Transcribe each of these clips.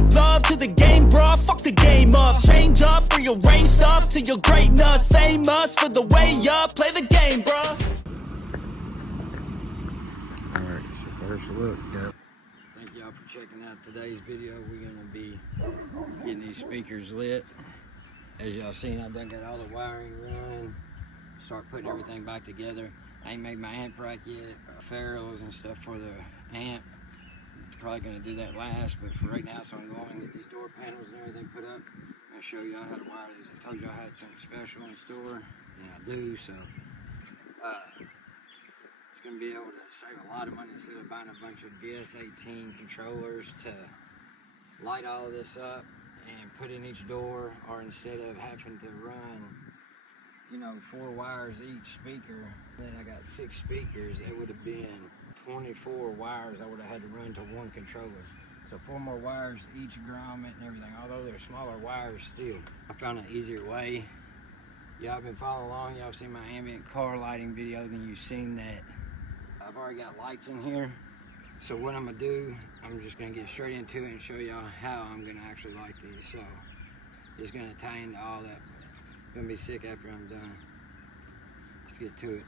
make love to the game, bruh. Fuck the game up. Change up, rearrange stuff to your greatness. Famous for the way up. Play the game, bruh. Alright, so first look, thank y'all for checking out today's video. We're gonna be getting these speakers lit. As y'all seen, I've done got all the wiring run. Start putting everything back together. I ain't made my amp rack yet, ferrules and stuff for the amp. Probably gonna do that last, but for right now, so I'm going to get these door panels and everything put up. I'll show y'all how to wire these. I told y'all I had something special in store, and I do, so it's gonna be able to save a lot of money instead of buying a bunch of DS18 controllers to light all of this up and put in each door, or instead of having to run, you know, 4 wires each speaker. Then I got 6 speakers. It would have been 24 wires I would have had to run to one controller. So 4 more wires, each grommet and everything. Although they're smaller wires still. I found an easier way. Y'all been following along. Y'all seen my ambient car lighting video. Then you've seen that I've already got lights in here. So what I'm gonna do, I'm just gonna get straight into it and show y'all how I'm gonna actually light these. So it's gonna tie into all that. Gonna be sick after I'm done. Let's get to it.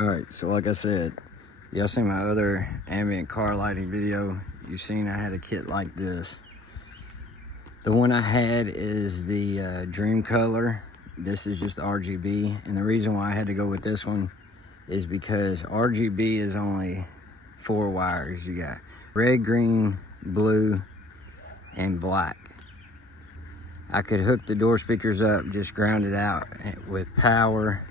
Alright, so like I said, y'all seen my other ambient car lighting video. You've seen I had a kit like this. The one I had is the Dream Color. This is just RGB, and the reason why I had to go with this one is because RGB is only 4 wires. You got red, green, blue, and black. I could hook the door speakers up, just ground it out with power,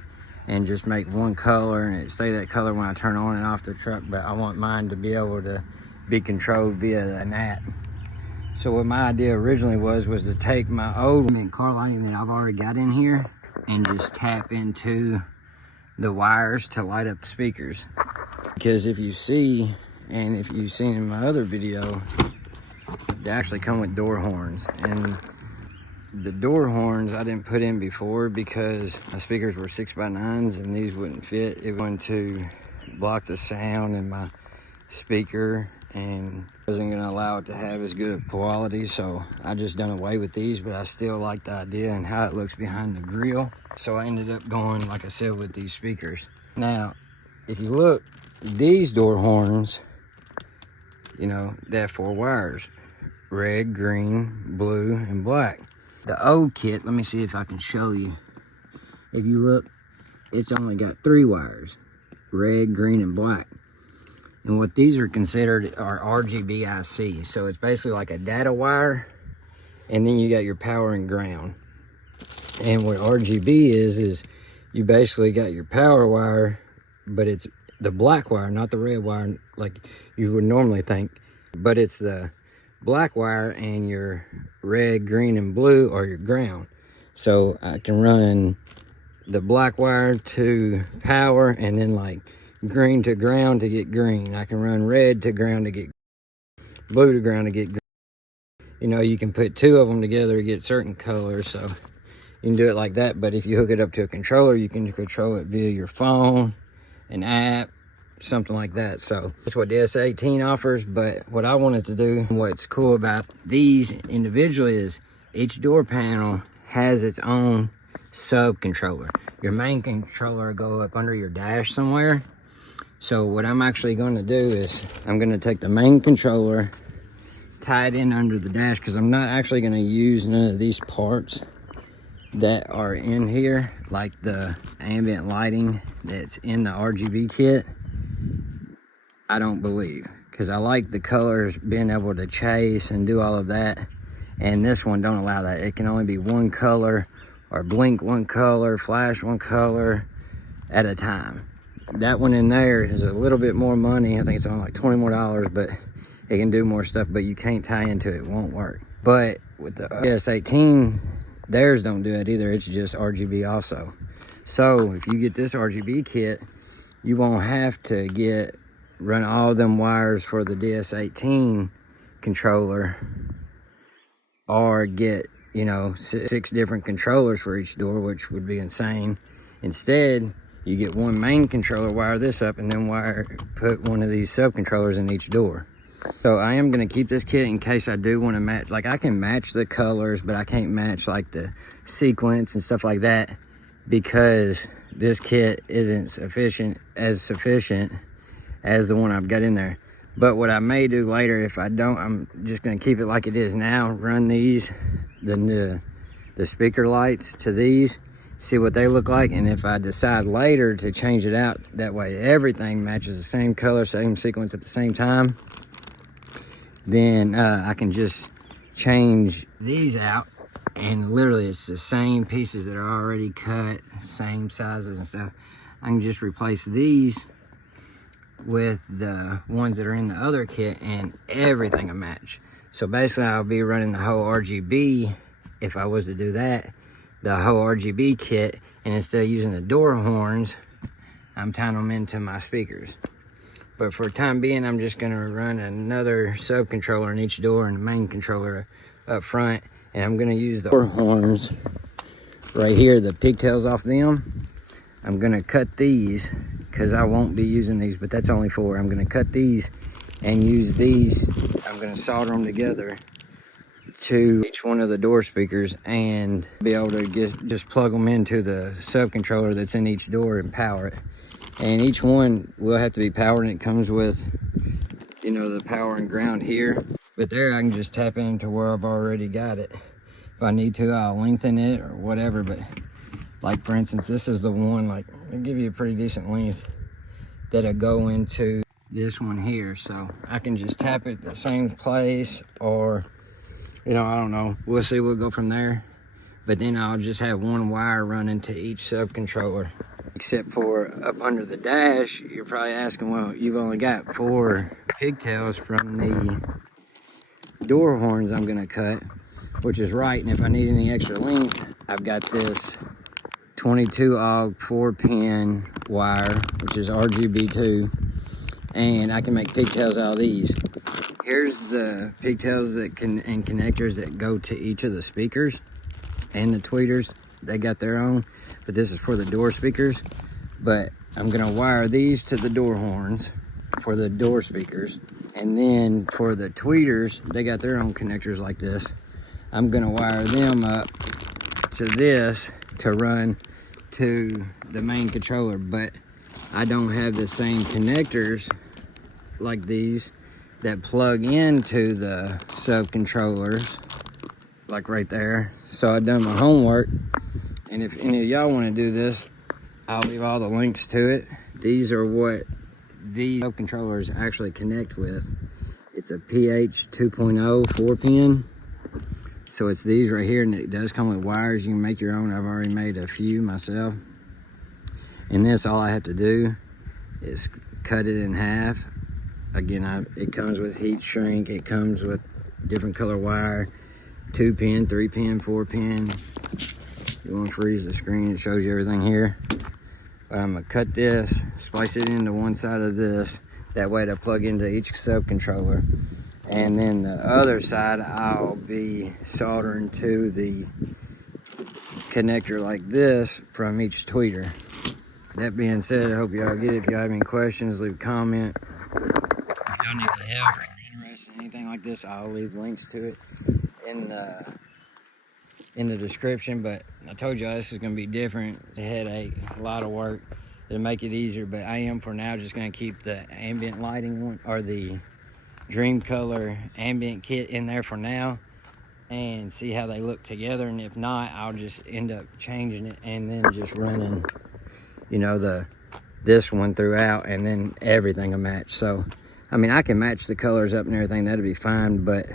and just make one color, and it stay that color when I turn on and off the truck. But I want mine to be able to be controlled via a NAT. So what my idea originally was to take my old car lighting that I've already got in here and just tap into the wires to light up the speakers. Because if you see, and if you've seen in my other video, they actually come with door horns. And the door horns I didn't put in before because my speakers were 6x9s and these wouldn't fit. It went to block the sound in my speaker and wasn't gonna allow it to have as good a quality. So I just done away with these, but I still like the idea and how it looks behind the grill. So I ended up going, like I said, with these speakers. Now, if you look, these door horns, you know, they have 4 wires: red, green, blue, and black. The old kit, let me see if I can show you. If you look, it's only got 3 wires: red, green, and black. And what these are considered are RGB IC. So it's basically like a data wire, and then you got your power and ground. And what RGB is you basically got your power wire, but it's the black wire, not the red wire like you would normally think, but it's the black wire, and your red, green, and blue are your ground. So I can run the black wire to power, and then like green to ground to get green. I can run red to ground to get blue to ground to get green. You know, you can put 2 of them together to get certain colors, so you can do it like that. But if you hook it up to a controller, you can control it via your phone, an app, something like that. So that's what the DS18 offers. But what I wanted to do, what's cool about these individually, is each door panel has its own sub controller. Your main controller will go up under your dash somewhere. So what I'm actually going to do is I'm going to take the main controller, tie it in under the dash, because I'm not actually going to use none of these parts that are in here, like the ambient lighting that's in the RGB kit. I don't believe, because I like the colors being able to chase and do all of that, and this one don't allow that. It can only be one color, or blink one color, flash one color at a time. That one in there is a little bit more money. I think it's on like $20 more, but it can do more stuff, but you can't tie into it. It won't work. But with the DS18, theirs don't do it either. It's just RGB also. So if you get this RGB kit, you won't have to run all them wires for the DS18 controller, or get, you know, 6 different controllers for each door, which would be insane. Instead, you get one main controller, wire this up, and then put one of these sub controllers in each door. So I am gonna keep this kit in case I do want to match. Like, I can match the colors, but I can't match like the sequence and stuff like that, because this kit isn't sufficient as the one I've got in there. But what I may do later, if I don't, I'm just gonna keep it like it is now, run these, the speaker lights to these, see what they look like, and if I decide later to change it out, that way everything matches the same color, same sequence at the same time, then I can just change these out, and literally it's the same pieces that are already cut, same sizes and stuff. I can just replace these with the ones that are in the other kit, and everything will match. So basically I'll be running the whole RGB, if I was to do that, the whole RGB kit, and instead of using the door horns, I'm tying them into my speakers. But for the time being, I'm just gonna run another sub controller in each door and the main controller up front, and I'm gonna use the door horns right here, the pigtails off them. I'm gonna cut these, because I won't be using these, but that's only 4. I'm gonna cut these and use these. I'm gonna solder them together to each one of the door speakers and be able to just plug them into the sub controller that's in each door and power it. And each one will have to be powered, and it comes with, you know, the power and ground here. But there I can just tap into where I've already got it. If I need to, I'll lengthen it or whatever. But like, for instance, this is the one, like, it'll give you a pretty decent length that'll go into this one here. So I can just tap it the same place, or, you know, I don't know. We'll see, we'll go from there. But then I'll just have one wire running to each sub controller. Except for up under the dash, you're probably asking, well, you've only got 4 pigtails from the door horns I'm gonna cut, which is right. And if I need any extra length, I've got this 22 AUG 4-pin wire, which is RGB2, and I can make pigtails out of these. Here's the pigtails that and connectors that go to each of the speakers, and the tweeters, they got their own, but this is for the door speakers. But I'm gonna wire these to the door horns for the door speakers, and then for the tweeters, they got their own connectors like this. I'm gonna wire them up to this to run to the main controller, but I don't have the same connectors like these that plug into the sub controllers, like right there. So I've done my homework, and if any of y'all want to do this, I'll leave all the links to it. These are what these sub controllers actually connect with. It's a PH 2.0 4-pin. So it's these right here, and it does come with wires. You can make your own. I've already made a few myself. And this, all I have to do is cut it in half. Again, it comes with heat shrink. It comes with different color wire, 2-pin, 3-pin, 4-pin. You want to freeze the screen, it shows you everything here. But I'm gonna cut this, splice it into one side of this. That way to plug into each sub controller. And then the other side, I'll be soldering to the connector like this from each tweeter. That being said, I hope y'all get it. If y'all have any questions, leave a comment. If y'all need help or interested in anything like this, I'll leave links to it in the description. But I told y'all this is gonna be different. It's a headache, a lot of work. It'll make it easier, but I am for now just gonna keep the ambient lighting one, or the Dream Color ambient kit in there for now, and see how they look together. And if not, I'll just end up changing it and then just running, you know, this one throughout, and then everything will match. So I mean, I can match the colors up and everything, that'll be fine, but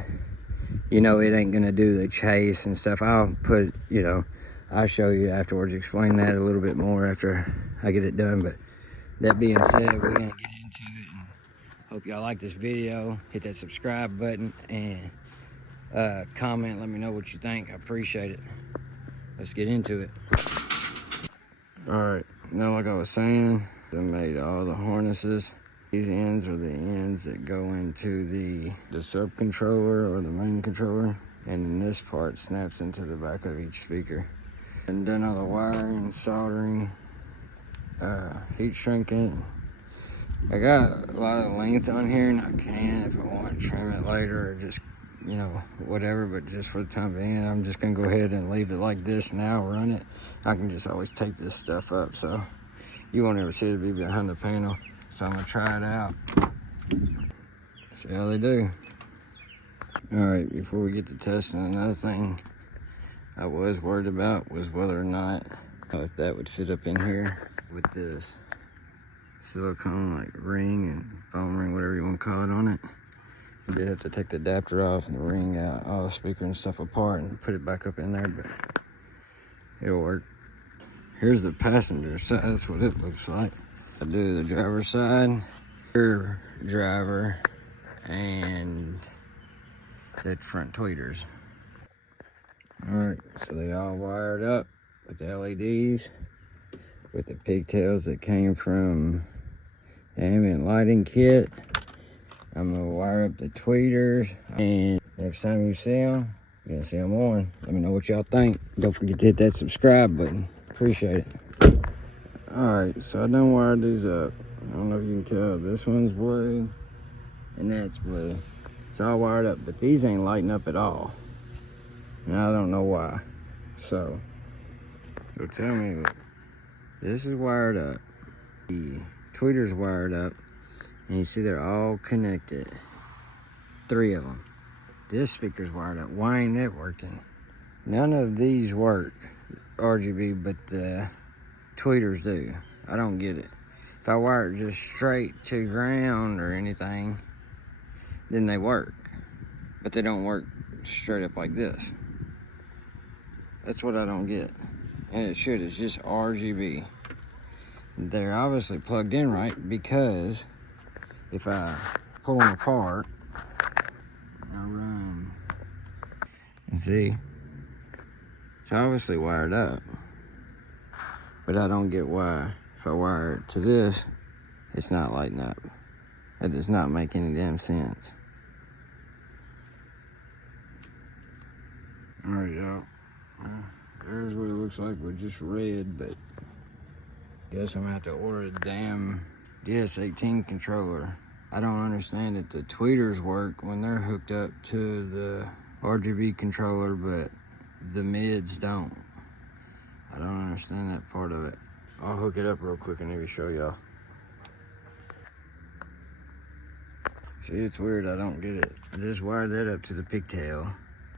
you know, it ain't gonna do the chase and stuff. I'll put, you know, I'll show you afterwards, explain that a little bit more after I get it done. But that being said, we're gonna get into it, and hope y'all like this video. Hit that subscribe button and comment, let me know what you think. I appreciate it. Let's get into it. All right, now like I was saying, I made all the harnesses. These ends are the ends that go into the sub controller or the main controller, and then this part snaps into the back of each speaker. And done all the wiring, soldering, heat shrinking, I got a lot of length on here, and I can, if I want, trim it later or just, you know, whatever. But just for the time being, I'm just gonna go ahead and leave it like this now, run it. I can just always take this stuff up, so you won't ever see it be behind the panel. So I'm gonna try it out, see how they do. All right, before we get to testing, another thing I was worried about was whether or not if that would fit up in here with this silicone like ring and foam ring, whatever you want to call it, on it. I did have to take the adapter off and the ring out, all the speaker and stuff apart, and put it back up in there, but it'll work. Here's the passenger side. That's what it looks like. I do the driver's side, rear driver, and the front tweeters. All right, so they all wired up with the LEDs, with the pigtails that came from the ambient lighting kit. I'm gonna wire up the tweeters, and next time you see them, you're gonna see them on. Let me know what y'all think. Don't forget to hit that subscribe button. Appreciate it. All right, so I done wired these up. I don't know if you can tell, this one's blue and that's blue. It's all wired up, but these ain't lighting up at all. And I don't know why. So tell me, this is wired up. The tweeter's wired up. And you see they're all connected. 3 of them. This speaker's wired up. Why ain't it working? None of these work RGB, but the tweeters do. I don't get it. If I wire it just straight to ground or anything, then they work. But they don't work straight up like this. That's what I don't get. And it should, it's just RGB. They're obviously plugged in right, because if I pull them apart, I run, and see, it's obviously wired up. But I don't get why, if I wire it to this, it's not lighting up. That does not make any damn sense. Alright, y'all. There's what it looks like with just red, but guess I'm gonna have to order a damn DS18 controller. I don't understand that the tweeters work when they're hooked up to the RGB controller, but the mids don't. I don't understand that part of it. I'll hook it up real quick and maybe show y'all. See, it's weird, I don't get it. I just wired that up to the pigtail.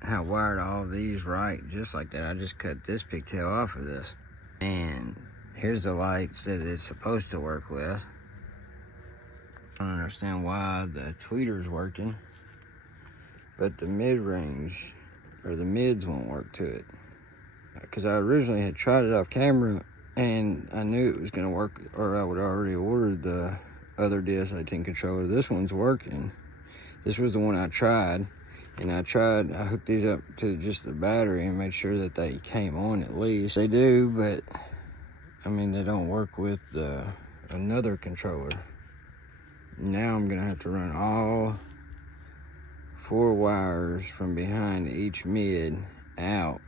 I wired all these right, just like that. I just cut this pigtail off of this. And here's the lights that it's supposed to work with. I don't understand why the tweeter's working, but the mid-range, or the mids, won't work to it. Because I originally had tried it off camera, and I knew it was going to work, or I would already ordered the other DS18 controller. This one's working. This was the one I tried, and I hooked these up to just the battery and made sure that they came on at least. They do, but I mean, they don't work with another controller. Now I'm gonna have to run all 4 wires from behind each mid out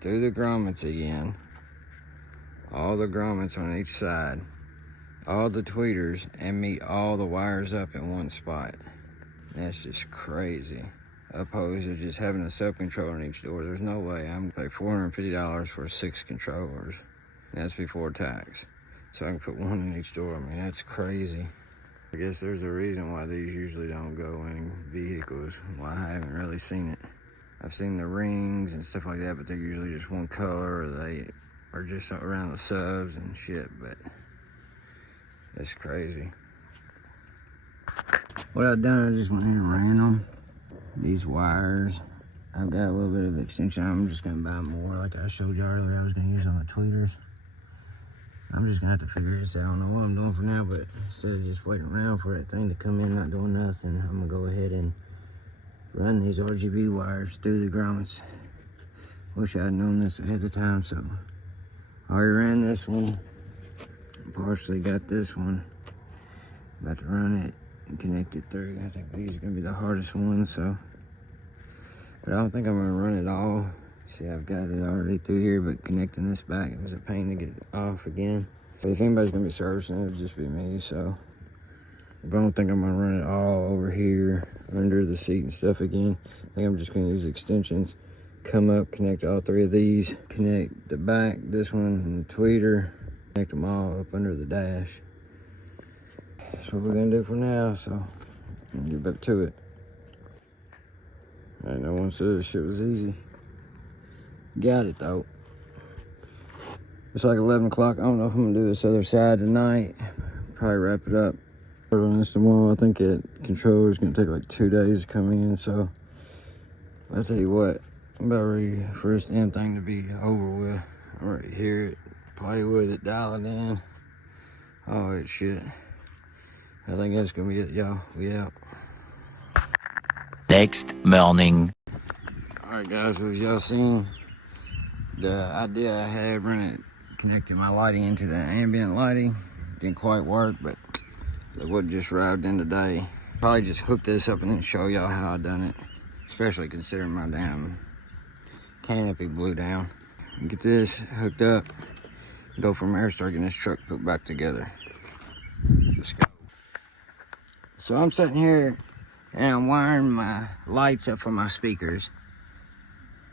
through the grommets again, all the grommets on each side, all the tweeters, and meet all the wires up in one spot. That's just crazy. Opposed to just having a sub-controller in each door. There's no way I'm gonna pay $450 for 6 controllers. And that's before tax. So I can put one in each door. I mean, that's crazy. I guess there's a reason why these usually don't go in vehicles. Why I haven't really seen it. I've seen the rings and stuff like that, but they're usually just one color, or they are just around the subs and shit, but that's crazy. What I've done, I just went in and ran them. These wires, I've got a little bit of extension. I'm just gonna buy more, like I showed you earlier I was gonna use on the tweeters. I'm just gonna have to figure this out. I don't know what I'm doing for now, but instead of just waiting around for that thing to come in not doing nothing, I'm gonna go ahead and run these RGB wires through the grommets. Wish I had known this ahead of time, so I already ran this one. Partially got this one. About to run it and connect it through. I think these are gonna be the hardest ones, so. But I don't think I'm gonna run it all. See, I've got it already through here, but connecting this back, it was a pain to get it off again. But if anybody's gonna be servicing it, it'll just be me, so But I don't think I'm gonna run it all over here under the seat and stuff again. I think I'm just gonna use extensions. Come up, connect all three of these, connect the back, this one, and the tweeter, connect them all up under the dash. That's what we're gonna do for now, so I'll get back to it. Alright, no one said this shit was easy. Got it though. It's like 11 o'clock. I don't know if I'm gonna do this other side tonight. Probably wrap it up on this tomorrow. I think it controller is gonna take like 2 days to come in, so I'll tell you what, I'm about ready for this damn thing to be over with. I'm ready to hear it, play with it, dial it in, all that shit. I think that's gonna be it, y'all. We out. Next morning. Alright guys, as y'all seen, the idea I had running, connecting my lighting into the ambient lighting didn't quite work, but it would just arrived in today. Probably just hook this up and then show y'all how I done it, especially considering my damn canopy blew down. Get this hooked up, go from there, start getting this truck put back together. Let's go. So I'm sitting here and I'm wiring my lights up for my speakers.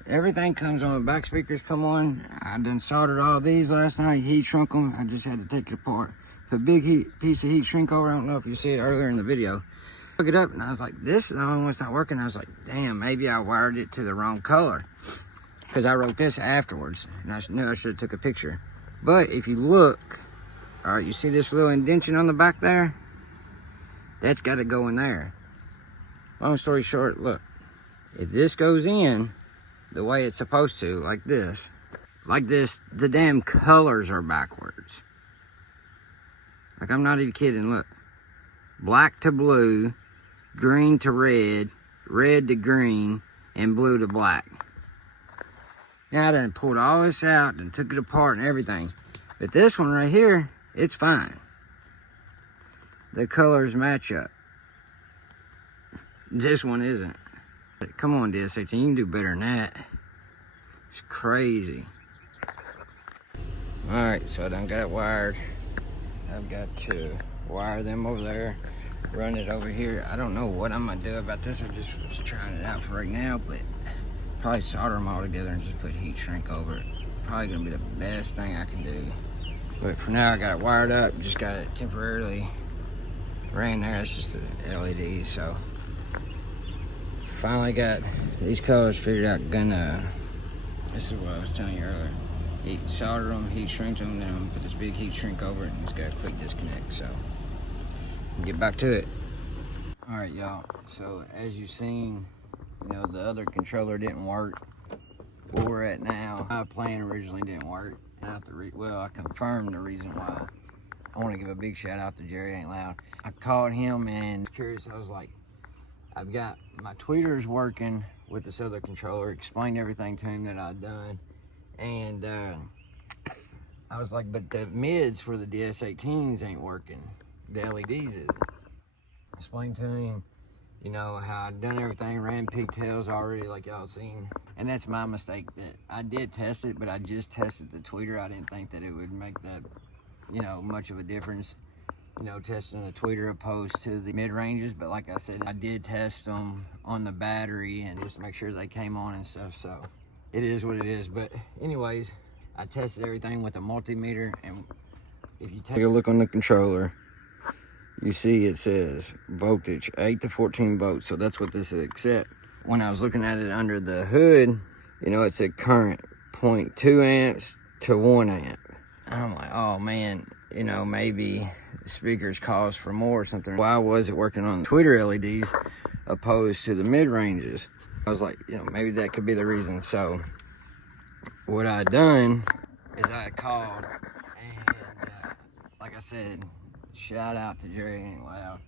Everything comes on, the back speakers come on. I done soldered all these last night, heat shrunk them. I just had to take it apart. Put a big piece of heat shrink over. I don't know if you see it earlier in the video. Look it up and I was like, this is the only one's not working. I was like, damn, maybe I wired it to the wrong color. Because I wrote this afterwards and I knew I should have took a picture. But if you look, all right, you see this little indentation on the back there? That's got to go in there. Long story short, look, if this goes in the way it's supposed to, like this, the damn colors are backwards. Like, I'm not even kidding, look. Black to blue, green to red, red to green, and blue to black. Now I done pulled all this out and took it apart and everything. But this one right here, it's fine. The colors match up. This one isn't. Come on, DS18, you can do better than that. It's crazy. Alright, so I done got it wired. I've got to wire them over there, run it over here. I don't know what I'm gonna do about this. I just was trying it out for right now, but probably solder them all together and just put heat shrink over it. Probably gonna be the best thing I can do. But for now, I got it wired up. Just got it temporarily ran there. It's just the LED, so finally got these colors figured out. This is what I was telling you earlier. Solder them, heat shrink them, then I'm gonna put this big heat shrink over it, and it's got a quick disconnect. So get back to it. All right, y'all. So as you've seen, you know, the other controller didn't work. Where we're at now, my plan originally didn't work. Well, I confirmed the reason why. I want to give a big shout out to Jerry Ain't Loud. I called him and was curious. I was like, I've got my tweeters working with this other controller. Explained everything to him that I'd done. And I was like, but the mids for the DS18s ain't working. The LEDs isn't. Explained to him, you know, how I'd done everything, ran pigtails already like y'all seen. And that's my mistake, that I did test it, but I just tested the tweeter. I didn't think that it would make that, you know, much of a difference, you know, testing the tweeter opposed to the mid-ranges. But like I said, I did test them on the battery and just to make sure they came on and stuff, so it is what it is. But anyways, I tested everything with a multimeter, and if you take a look on the controller, you see it says voltage 8 to 14 volts. So that's what this is. Except when I was looking at it under the hood, you know, it said current 0.2 amps to 1 amp. I'm like, oh man, you know, maybe the speakers calls for more or something. Why was it working on the tweeter LEDs opposed to the mid-ranges? I was like, you know, maybe that could be the reason. So what I done is I called and like I said, shout out to Jerry Ain't Loud.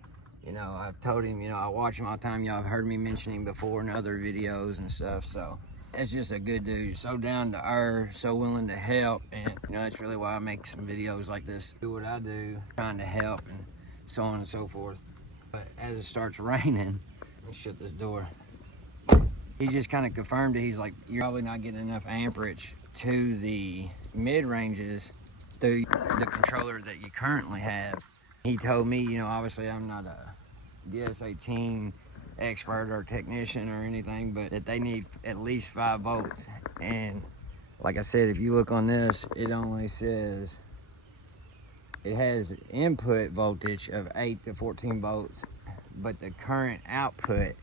You know, I've told him, you know, I watch him all the time. Y'all have heard me mention him before in other videos and stuff. So it's just a good dude, so down to earth, so willing to help. And you know, that's really why I make some videos like this, do what I do, trying to help and so on and so forth. But as it starts raining, let me shut this door. He just kind of confirmed it. He's like, you're probably not getting enough amperage to the mid ranges through the controller that you currently have. He told me, you know, obviously I'm not a DS18 expert or technician or anything, but that they need at least 5 volts. And like I said, if you look on this, it only says it has input voltage of 8 to 14 volts, but the current output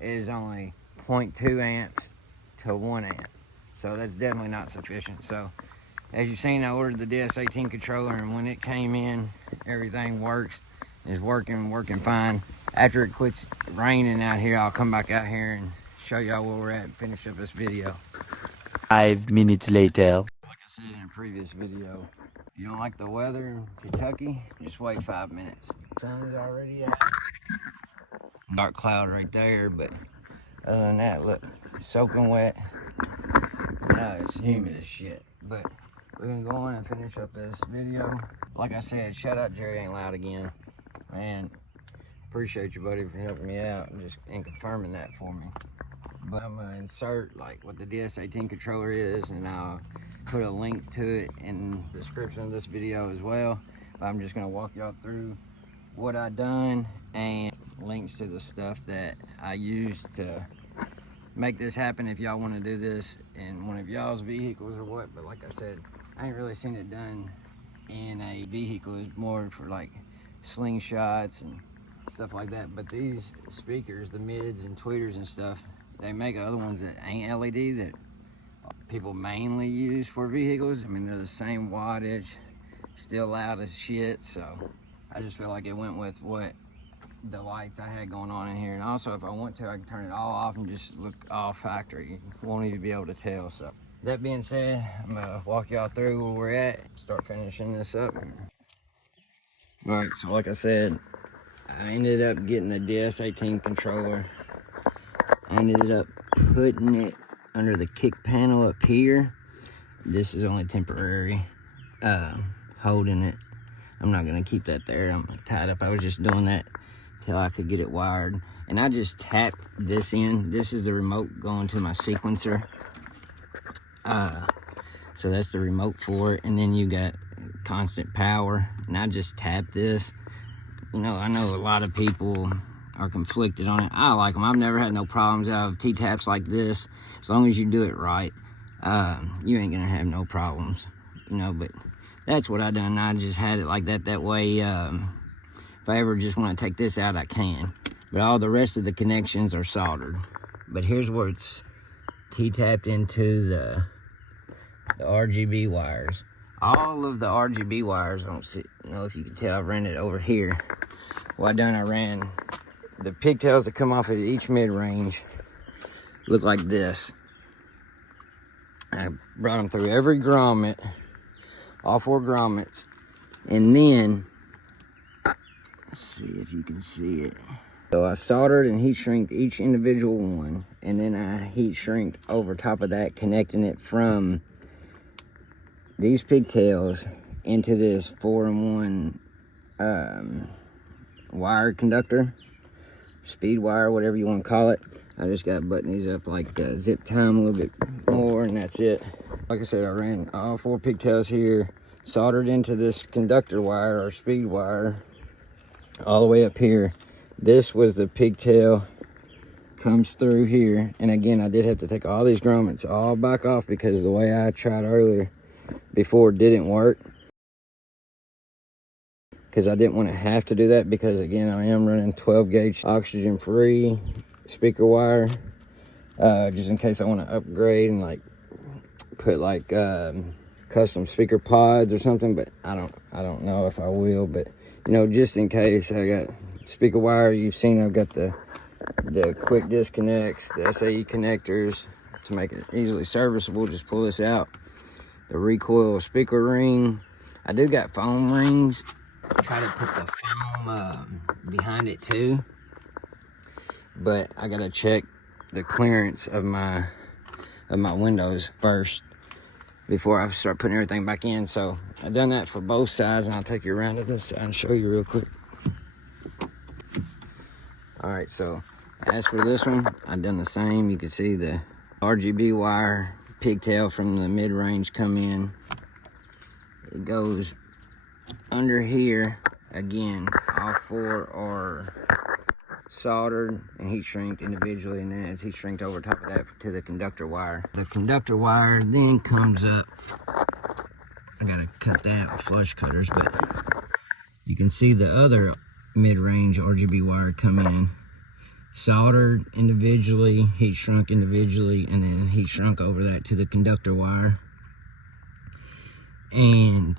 is only 0.2 amps to 1 amp. So that's definitely not sufficient. So as you've seen, I ordered the DS18 controller, and when it came in, everything works, is working fine. After it quits raining out here, I'll come back out here and show y'all where we're at and finish up this video. 5 minutes later. Like I said in a previous video, if you don't like the weather in Kentucky, just wait 5 minutes. Sun is already out. Dark cloud right there, but other than that, look, soaking wet. Now it's humid as shit, but we're gonna go on and finish up this video. Like I said, shout out Jerry Ain't Loud again. Man, appreciate you, buddy, for helping me out and confirming that for me. But I'm gonna insert like what the DS18 controller is, and I'll put a link to it in the description of this video as well. But I'm just gonna walk y'all through what I done and links to the stuff that I used to make this happen if y'all want to do this in one of y'all's vehicles or what. But like I said, I ain't really seen it done in a vehicle. It's more for like slingshots and stuff like that. But these speakers, the mids and tweeters and stuff, they make other ones that ain't LED that people mainly use for vehicles. I mean, they're the same wattage, still loud as shit. So I just feel like it went with what the lights I had going on in here. And also, if I want to, I can turn it all off and just look all factory. You won't even be able to tell. So that being said, I'm gonna walk y'all through where we're at, start finishing this up. All right, so like I said, I ended up getting a DS18 controller. I ended up putting it under the kick panel up here. This is only temporary, holding it. I'm not gonna keep that there. I'm tied up. I was just doing that till I could get it wired. And I just tapped this in. This is the remote going to my sequencer. So that's the remote for it. And then you got constant power. And I just tapped this. You know, I know a lot of people are conflicted on it. I like them. I've never had no problems out of T-taps like this. As long as you do it right, you ain't gonna have no problems. You know, but that's what I done. I just had it like that way. If I ever just want to take this out, I can. But all the rest of the connections are soldered. But here's where it's T-tapped into the RGB wires. All of the RGB wires, I don't know if you can tell, I ran it over here. What I done, I ran the pigtails that come off of each mid-range look like this. I brought them through every grommet, all 4 grommets, and then let's see if you can see it. So I soldered and heat shrinked each individual one, and then I heat shrinked over top of that, connecting it from these pigtails into this 4-in-1 wire conductor, speed wire, whatever you want to call it. I just got to button these up like zip tie them a little bit more, and that's it. Like I said, I ran all 4 pigtails here, soldered into this conductor wire or speed wire all the way up here. This was the pigtail, comes through here, and again, I did have to take all these grommets all back off because the way I tried earlier before didn't work, because I didn't want to have to do that, because again, I am running 12 gauge oxygen free speaker wire, just in case I want to upgrade and like put like custom speaker pods or something. But I don't know if I will, but you know, just in case, I got speaker wire. You've seen I've got the quick disconnects, the SAE connectors to make it easily serviceable. Just pull this out. The recoil speaker ring. I do got foam rings. Try to put the foam behind it too, but I gotta check the clearance of my windows first before I start putting everything back in. So I've done that for both sides, and I'll take you around to this side and show you real quick. All right, so as for this one, I've done the same. You can see the RGB wire pigtail from the mid-range come in. It goes under here, again, all 4 are soldered and heat shrinked individually, and then it's heat shrinked over top of that to the conductor wire. The conductor wire then comes up. I gotta cut that with flush cutters, but you can see the other mid-range RGB wire come in, soldered individually, heat shrunk individually, and then heat shrunk over that to the conductor wire. And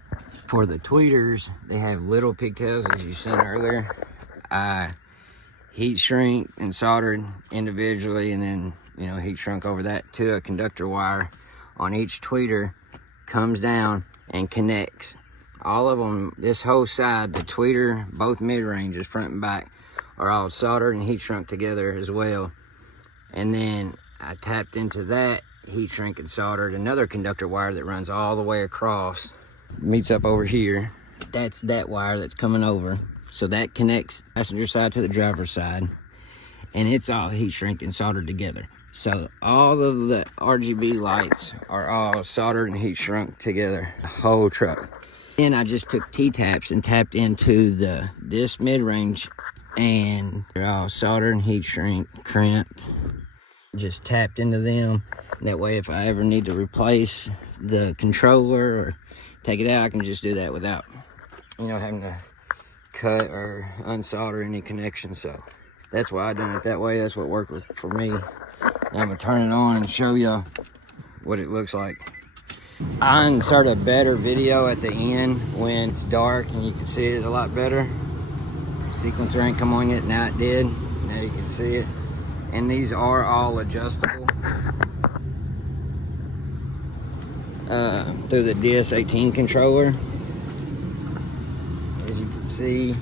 for the tweeters, they have little pigtails, as you seen earlier. I heat shrink and soldered individually, and then, you know, heat shrunk over that to a conductor wire on each tweeter, comes down and connects. All of them, this whole side, the tweeter, both mid-ranges, front and back, are all soldered and heat shrunk together as well. And then I tapped into that heat shrink and soldered another conductor wire that runs all the way across, meets up over here. That's that wire that's coming over. So that connects passenger side to the driver's side, and it's all heat shrinked and soldered together. So all of the RGB lights are all soldered and heat shrunk together, the whole truck. Then I just took T-taps and tapped into this mid-range, and they're all soldered and heat shrink, crimped. Just tapped into them. That way, if I ever need to replace the controller or take it out, I can just do that without, you know, having to cut or unsolder any connections. So that's why I done it that way. That's what worked for me. Now I'm gonna turn it on and show you what it looks like. I insert a better video at the end when it's dark and you can see it a lot better. The sequencer ain't come on yet. Now it did. Now you can see it. And these are all adjustable through the DS18 controller. As you can see,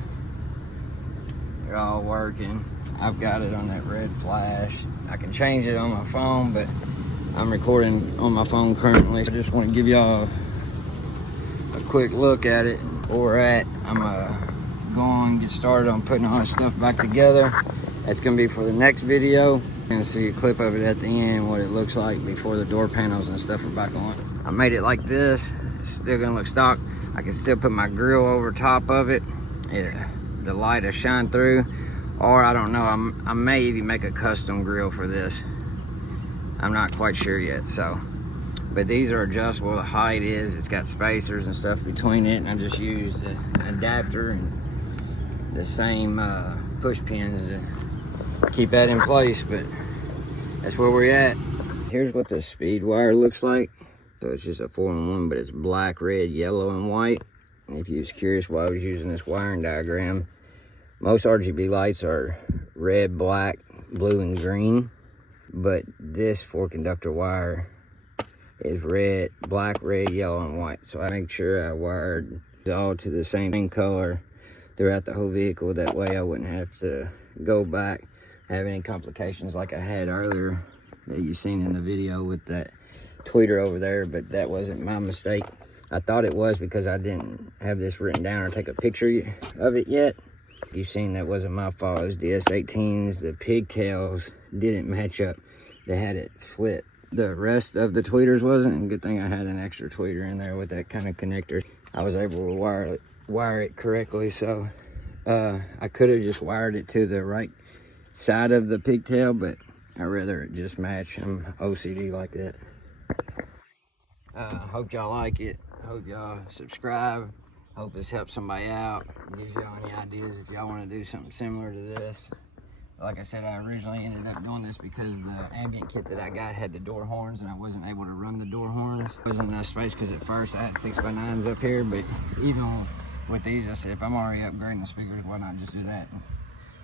they're all working. I've got it on that red flash. I can change it on my phone, but I'm recording on my phone currently. I just want to give y'all a quick look at it, where we're at. I'm gonna go on and get started on putting all this stuff back together. That's gonna be for the next video. You're gonna see a clip of it at the end, what it looks like before the door panels and stuff are back on. I made it like this. It's still gonna look stock. I can still put my grill over top of it. The light will shine through. Or I don't know, I may even make a custom grill for this. I'm not quite sure yet, so. But these are adjustable. The height is, it's got spacers and stuff between it, and I just used an adapter and the same push pins to keep that in place. But that's where we're at. Here's what the speed wire looks like. So it's just a 4-in-1, but it's black, red, yellow, and white. And if you was curious why I was using this wiring diagram, most RGB lights are red, black, blue, and green. But this 4-conductor wire is red, black, red, yellow, and white. So I make sure I wired all to the same color throughout the whole vehicle. That way I wouldn't have to go back, have any complications like I had earlier that you seen in the video with that tweeter over there. But that wasn't my mistake. I thought it was because I didn't have this written down or take a picture of it yet. You've seen that wasn't my fault. It was the S18s. The pigtails didn't match up. They had it flipped. The rest of the tweeters wasn't, and good thing I had an extra tweeter in there with that kind of connector. I was able to wire it correctly, so I could have just wired it to the right side of the pigtail, but I'd rather it just match. I'm OCD like that. Hope y'all like it. Hope y'all subscribe. Hope this helps somebody out, gives y'all any ideas if y'all want to do something similar to this. Like I said, I originally ended up doing this because the ambient kit that I got had the door horns, and I wasn't able to run the door horns. There wasn't enough space because at first I had 6x9s up here, but even with these, I said if I'm already upgrading the speakers, why not just do that? And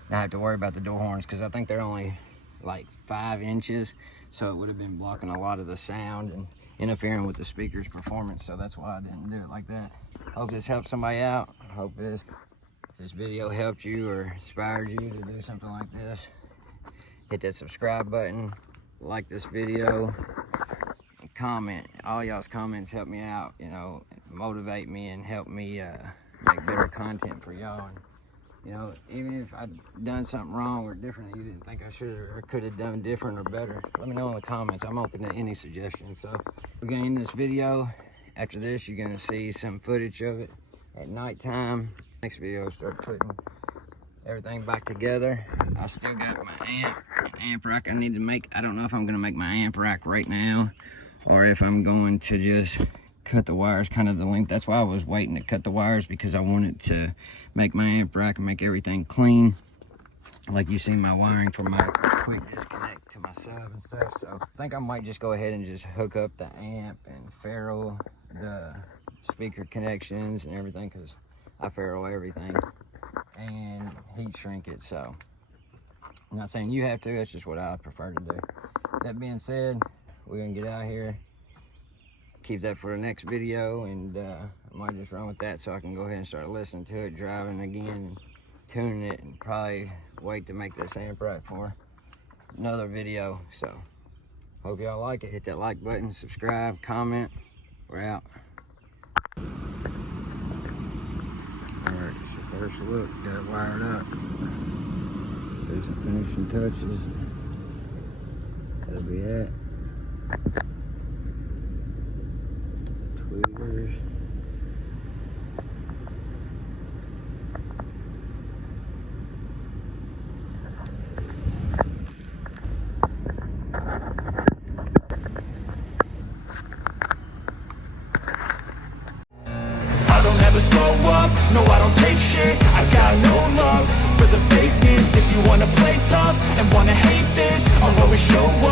not have to worry about the door horns, because I think they're only like 5 inches, so it would have been blocking a lot of the sound and interfering with the speaker's performance. So that's why I didn't do it like that. Hope this helps somebody out. Hope this video helped you or inspired you to do something like this. Hit that subscribe button, like this video, and comment. All y'all's comments help me out, you know, motivate me and help me make better content for y'all. And, you know, even if I've done something wrong or different that you didn't think I should or could have done different or better, let me know in the comments. I'm open to any suggestions. So we're gonna end this video. After this, you're gonna see some footage of it at nighttime. Next video, start putting everything back together. I still got my amp rack I need to make. I don't know if I'm gonna make my amp rack right now or if I'm going to just cut the wires kind of the length. That's why I was waiting to cut the wires, because I wanted to make my amp rack and make everything clean. Like you see my wiring for my quick disconnect to my sub and stuff. So I think I might just go ahead and just hook up the amp and ferrule the speaker connections and everything, because I ferrule everything and heat shrink it. So I'm not saying you have to, it's just what I prefer to do. That being said, we're gonna get out here, keep that for the next video, and I might just run with that so I can go ahead and start listening to it, driving again, tuning it, and probably wait to make this amp rack for another video. So hope y'all like it. Hit that like button, subscribe, comment. We're out. Alright, so first look, got it wired up. There's some finishing touches. That'll be it. Tweeters. I don't ever slow up, no I don't take shit. I got no love for the fakeness. If you wanna play tough and wanna hate this, I'll always show up.